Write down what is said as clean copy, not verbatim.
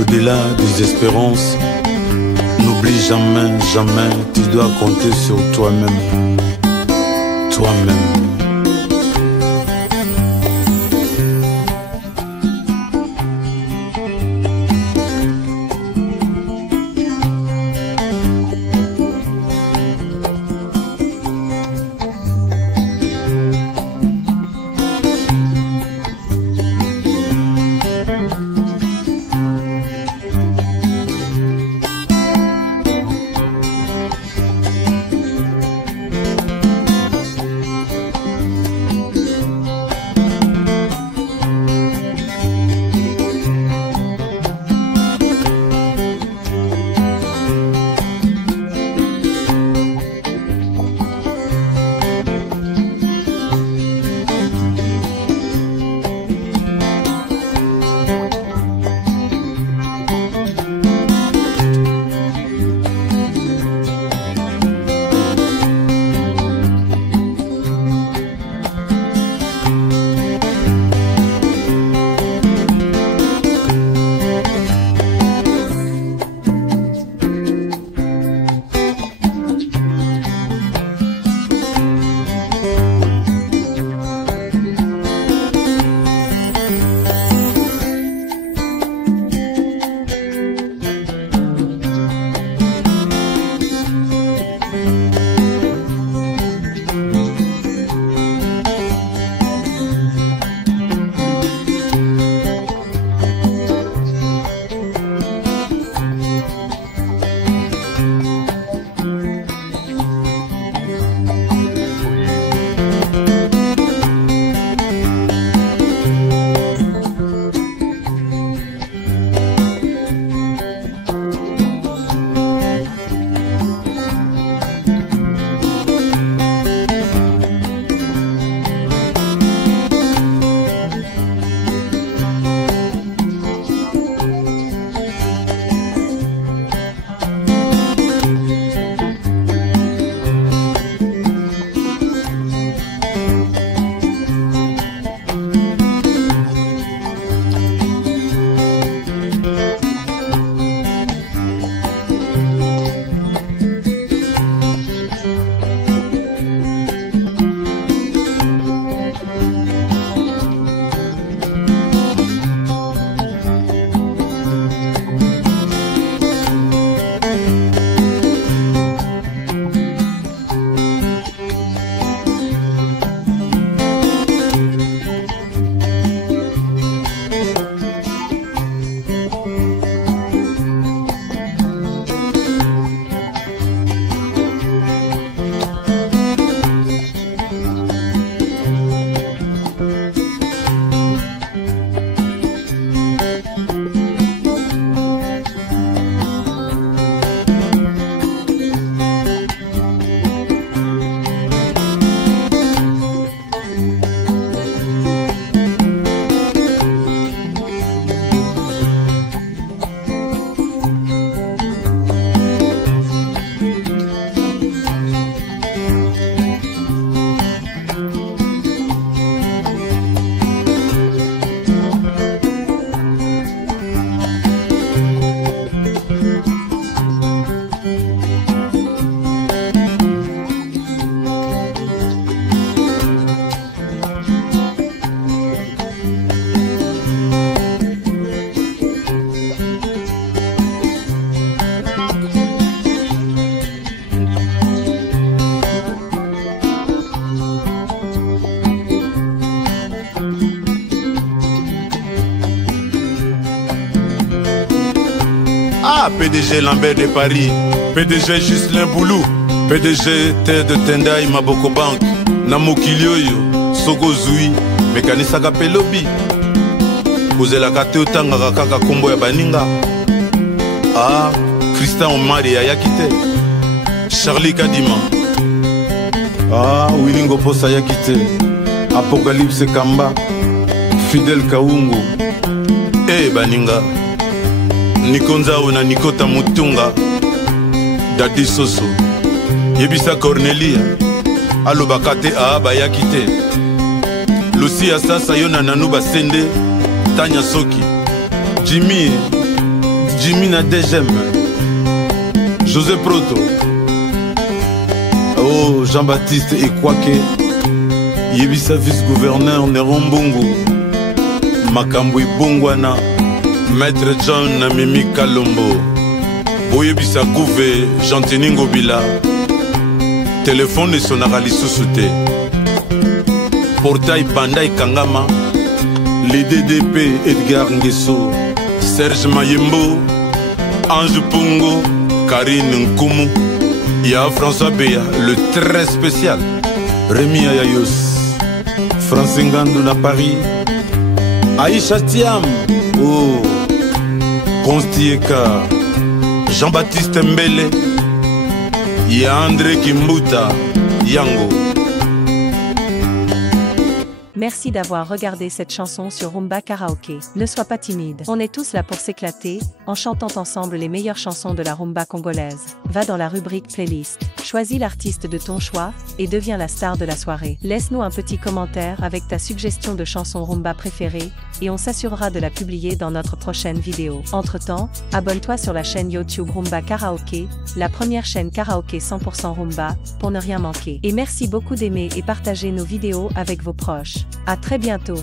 au-delà des espérances. N'oublie jamais, jamais, tu dois compter sur toi-même. Toi-même. Ah, PDG Lambert de Paris, PDG Ghislain Boulou, PDG Terre de Tendai Maboko Bank, Namokilioyo, Soko Zui, Mekanisaka Pelobi, Kuzelaka te otangaka kaka kombo ya baninga. Ah, Christian Omari ayakite, Charlie Kadima, ah, Wilingo Posa ayakite, Apocalypse Kamba, Fidel Kaungu, eh baninga. Nikonzao na Nikota Mutunga, Dadi Soso, Yebisa Cornelia, Alobakate Abayakite, Lucia Sasa Yona Nanuba Sende, Tanya Soki, Jimmy, Jimmy Nadegem, José Proto, oh Jean-Baptiste Ekwake, Yebisa vice-gouverneur Néron Bongo, Makambo Bongwana, Maître John Namimi Kalombo, Boyebisa Gouvé, Jean-Teningo Bila, téléphone de Sonarali Soussouté, Portail Pandaï Kangama, les DDP Edgar Nguesso, Serge Mayembo, Ange Pongo, Karine Nkumu, Ya François Béa, le très spécial, Rémi Ayayos, Francine Ngandou à Paris, Aïcha Thiam, oh, Constieka, Jean-Baptiste Mbele, Ya André Kimbuta, Yango. Merci d'avoir regardé cette chanson sur Rumba Karaoké. Ne sois pas timide. On est tous là pour s'éclater, en chantant ensemble les meilleures chansons de la rumba congolaise. Va dans la rubrique playlist, choisis l'artiste de ton choix, et deviens la star de la soirée. Laisse-nous un petit commentaire avec ta suggestion de chanson rumba préférée, et on s'assurera de la publier dans notre prochaine vidéo. Entre-temps, abonne-toi sur la chaîne YouTube Rumba Karaoké, la première chaîne karaoké 100% rumba, pour ne rien manquer. Et merci beaucoup d'aimer et partager nos vidéos avec vos proches. À très bientôt.